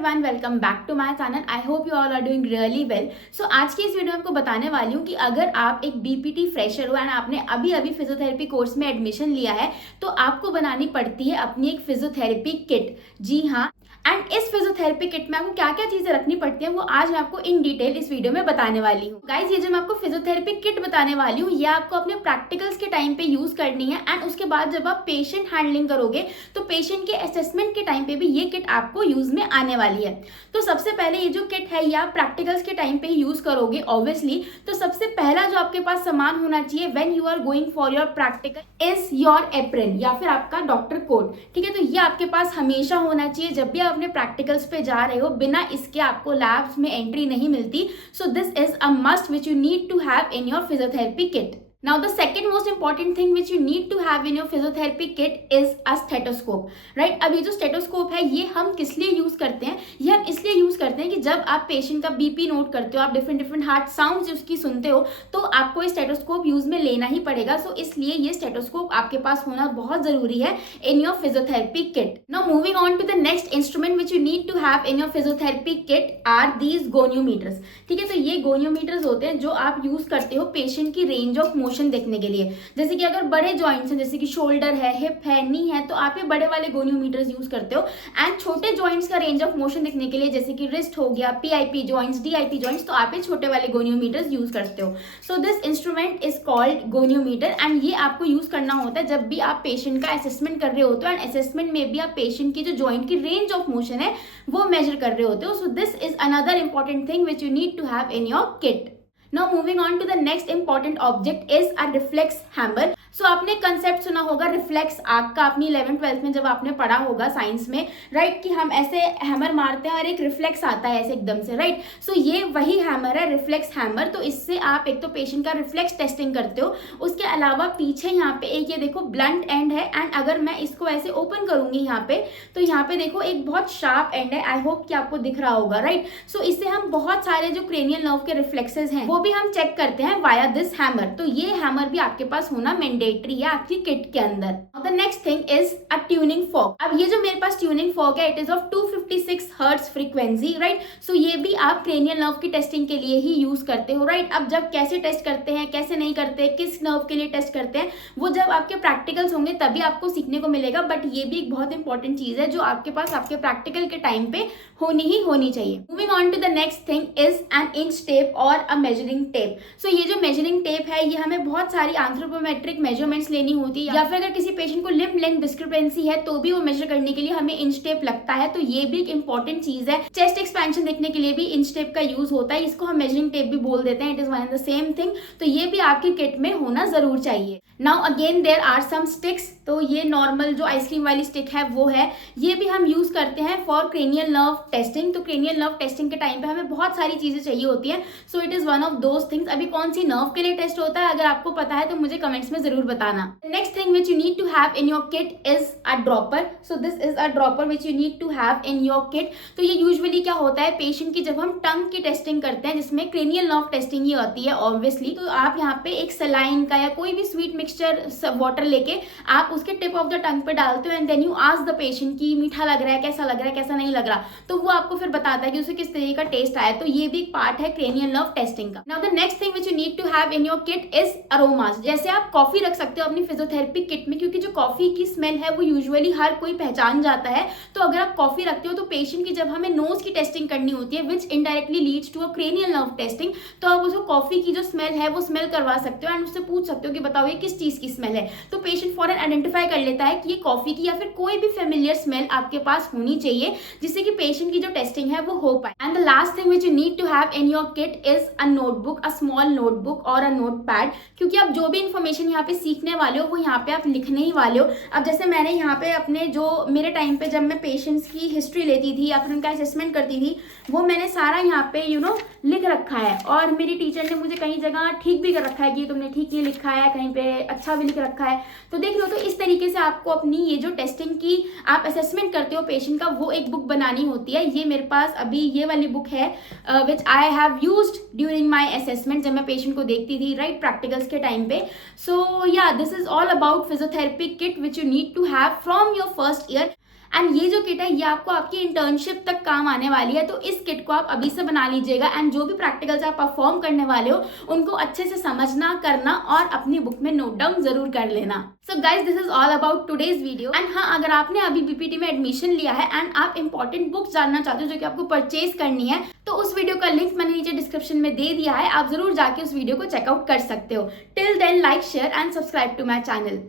Everyone, welcome back to my channel. I hope you all are doing really well. So आज की इस video में आपको बताने वाली हूँ कि अगर आप एक बीपीटी फ्रेशर हो एंड आपने अभी अभी फिजियोथेरेपी कोर्स में एडमिशन लिया है तो आपको बनानी पड़ती है अपनी एक फिजियोथेरेपी किट। जी हाँ, एंड इस फिजियोथेरेपी किट में आपको क्या क्या चीजें रखनी पड़ती है वो आज मैं आपको इन डिटेल इस वीडियो में बताने वाली हूँ। गाइज, ये जो मैं आपको फिजियोथेरेपी किट बताने वाली हूँ ये आपको अपने प्रैक्टिकल्स के टाइम पे यूज करनी है एंड उसके बाद जब आप पेशेंट हैंडलिंग करोगे तो पेशेंट के असेसमेंट के टाइम पे भी ये किट आपको यूज में आने वाली है। तो सबसे पहले ये जो किट है ये आप प्रैक्टिकल्स के टाइम पे ही यूज करोगे ऑब्वियसली। तो सबसे पहला जो आपके पास सामान होना चाहिए when you are going for your practical is your apron या फिर आपका डॉक्टर कोट। ठीक है, तो ये आपके पास हमेशा होना चाहिए जब भी आप अपने प्रैक्टिकल्स पे जा रहे हो। बिना इसके आपको लैब्स में एंट्री नहीं मिलती। So this is a must which you need to have in your physiotherapy kit. Now the second most important thing which you need to have in your physiotherapy kit is a stethoscope, right? अब ये जो stethoscope है ये हम किस लिए use करते हैं? ये हम इसलिए यूज करते हैं कि जब आप पेशेंट का बीपी नोट करते हो, आप डिफरेंट हार्ट साउंड्स उसकी सुनते हो तो आपको ये स्टेटोस्कोप यूज में लेना ही पड़ेगा। सो इसलिए ये स्टेटोस्कोप आपके पास होना बहुत जरूरी है in your physiotherapy kit. Now moving on to the next instrument which you need to have in your physiotherapy kit are these goniometers. ठीक है, तो ये गोनियोमीटर्स होते हैं जो आप यूज करते हो पेशेंट की रेंज ऑफ मोशन देखने के लिए। जैसे कि अगर बड़े जॉइंट्स हैं, जैसे कि शोल्डर है, हिप है, नी है, तो आप ये बड़े वाले गोनियोमीटर्स यूज करते हो। एंड छोटे जॉइंट्स का रेंज ऑफ मोशन देखने के लिए जैसे कि रिस्ट हो गया, पीआईपी जॉइंट्स, डीआईपी जॉइंट्स, तो आप ये छोटे वाले गोनियोमीटर्स यूज करते हो। So this instrument is called goniometer and ये आपको यूज करना होता है जब भी आप पेशेंट का असेसमेंट कर रहे होते हो। एंड असेसमेंट में भी आप पेशेंट की जो जॉइंट की रेंज ऑफ मोशन है वो मेजर कर रहे होते हो। So this is another important thing which you need to have in your kit. Now moving on to the next important object is a reflex hammer. So आपने concept सुना होगा reflex arc का अपनी 11th-12th में जब आपने पढ़ा होगा साइंस में, राइट? कि हम ऐसे हैमर मारते हैं और एक रिफ्लेक्स आता है ऐसे एकदम से, राइट? सो ये वही हैमर है, रिफ्लेक्स हैमर। तो इससे आप एक तो पेशेंट का रिफ्लेक्स टेस्टिंग करते हो, उसके अलावा पीछे यहाँ पे एक ये देखो ब्लंट एंड है एंड अगर मैं इसको ऐसे ओपन करूंगी यहाँ पे तो यहाँ पे देखो एक बहुत शार्प एंड है। आई होप कि आपको दिख रहा होगा, राइट? सो इससे हम बहुत सारे जो क्रेनियल नर्व के रिफ्लेक्सेस हैं वो भी हम चेक करते हैं वाया दिस हैमर। तो ये हैमर भी आपके पास होना मैंडेटरी है आपकी किट के अंदर। The next thing is a tuning fork. अब ये जो मेरे पास ट्यूनिंग फॉर्क है it is of 256 hertz frequency, right? So ये भी आप क्रेनियल नर्व की टेस्टिंग के लिए ही यूज करते हो, राइट? अब जब कैसे टेस्ट करते हैं, कैसे नहीं करते, किस नर्व के लिए टेस्ट करते हैं, वो जब आपके प्रैक्टिकल्स होंगे तभी आपको सीखने को मिलेगा। बट ये भी एक बहुत इंपॉर्टेंट चीज है जो आपके पास आपके प्रैक्टिकल के टाइम पे होनी चाहिए। Moving on to the next thing is an inch tape और अ मेजरिंग टेप। सो ये जो मेजरिंग टेप है ये हमें बहुत सारी एंथ्रोपोमेट्रिक मेजरमेंट्स लेनी होती है या फिर अगर किसी पेशेंट को लिम्ब लेंथ डिस्क्रिपेंसी है तो भी वो मेजर करने के लिए हमें इंच टेप लगता है। तो ये भी एक इंपॉर्टेंट चीज है। चेस्ट एक्सपेंशन देखने के लिए भी इंच टेप का यूज होता है, इसको हम मेजरिंग टेप भी बोल देते हैं। It is one and the same thing. तो ये भी आपकी किट में होना जरूर चाहिए। Now again there are some sticks. तो ये नॉर्मल जो आइसक्रीम वाली स्टिक है वो है, ये भी हम यूज करते हैं फॉर क्रेनियल नर्व टेस्टिंग। तो क्रेनियल नर्व टेस्टिंग के टाइम पे हमें बहुत सारी चीजें चाहिए होती हैं। So it is one of those things. अभी कौन सी नर्व के लिए टेस्ट होता है अगर आपको पता है तो मुझे कमेंट्स में जरूर बताना। Next thing which you need to have in your kit is a dropper. So this is a dropper which you need to have in your kit. तो ये यूजुअली क्या होता है पेशेंट की जब हम टंग की टेस्टिंग करते हैं जिसमें क्रेनियल नर्व टेस्टिंग ही होती है ऑब्वियसली, तो आप यहाँ पे एक सलाइन का या कोई भी स्वीट मिक्सचर वाटर लेके आप उसके टिप ऑफ द टंग पे डालते हो and then you ask the patient की मीठा लग रहा है, कैसा लग रहा है, कैसा नहीं लग रहा, तो वो आपको फिर बताता है कि उसे किस तरीके का टेस्ट आया। तो ये भी एक पार्ट है क्रेनियल नर्व टेस्टिंग का। Now the next thing which you need to have in your kit is aromas. जैसे आप कॉफी रख सकते हो अपनी फिजियोथेरेपी किट में क्योंकि जो कॉफी की स्मेल है वो यूजुअली हर कोई पहचान जाता है। तो अगर आप कॉफी रखते हो तो पेशेंट की जब हमें नोज की टेस्टिंग करनी होती है which indirectly leads to a cranial nerve testing, तो आप उसको कॉफी की जो स्मेल है वो स्मेल करवा सकते हो एंड उससे पूछ सकते हो कि बताओ ये किस चीज की स्मेल है। तो पेशेंट फॉरन आइडेंटिफाई कर लेता है कि ये कॉफी की या फिर कोई भी फेमिलियर स्मेल आपके पास होनी चाहिए जिससे कि पेशेंट की जो टेस्टिंग है वो हो पाए। And the last thing which you need to have in your kit is a notebook, a small notebook और अ नोटपैड। क्योंकि आप जो भी इन्फॉर्मेशन यहाँ पे सीखने वाले हो वो यहाँ पे आप लिखने ही वाले हो। अब जैसे मैंने यहाँ पे अपने जो मेरे टाइम पे जब मैं पेशेंट्स की हिस्ट्री लेती थी या फिर उनका असेसमेंट करती थी वो मैंने सारा यहाँ पे लिख रखा है और मेरी टीचर ने मुझे कहीं जगह ठीक भी कर रखा है कि तुमने ठीक नहीं लिखा है, कहीं पे अच्छा भी लिख रखा है। तो देख लो, तो इस तरीके से आपको अपनी ये जो टेस्टिंग की आप असेसमेंट करते हो पेशेंट का वो एक बुक बनानी होती है। ये मेरे पास अभी ये वाली बुक है which I have used during my assessment जब मैं पेशेंट को देखती थी, राइट, प्रैक्टिकल्स के टाइम पे। सो या this is all about physiotherapy kit which you need to have from your first year. And ये जो किट है ये आपको आपकी इंटर्नशिप तक काम आने वाली है, तो इस किट को आप अभी से बना लीजिएगा एंड जो भी प्रैक्टिकल्स आप परफॉर्म करने वाले हो उनको अच्छे से समझना, करना और अपनी बुक में नोट डाउन जरूर कर लेना। So guys, this is all about today's video. And हाँ, अगर आपने अभी बीपीटी में एडमिशन लिया है एंड आप इंपॉर्टेंट बुक्स जानना चाहते हो जो कि आपको परचेज करनी है, तो उस वीडियो का लिंक मैंने नीचे डिस्क्रिप्शन में दे दिया है, आप जरूर जाके उस वीडियो को चेकआउट कर सकते हो। Till then, like, share and subscribe to my channel.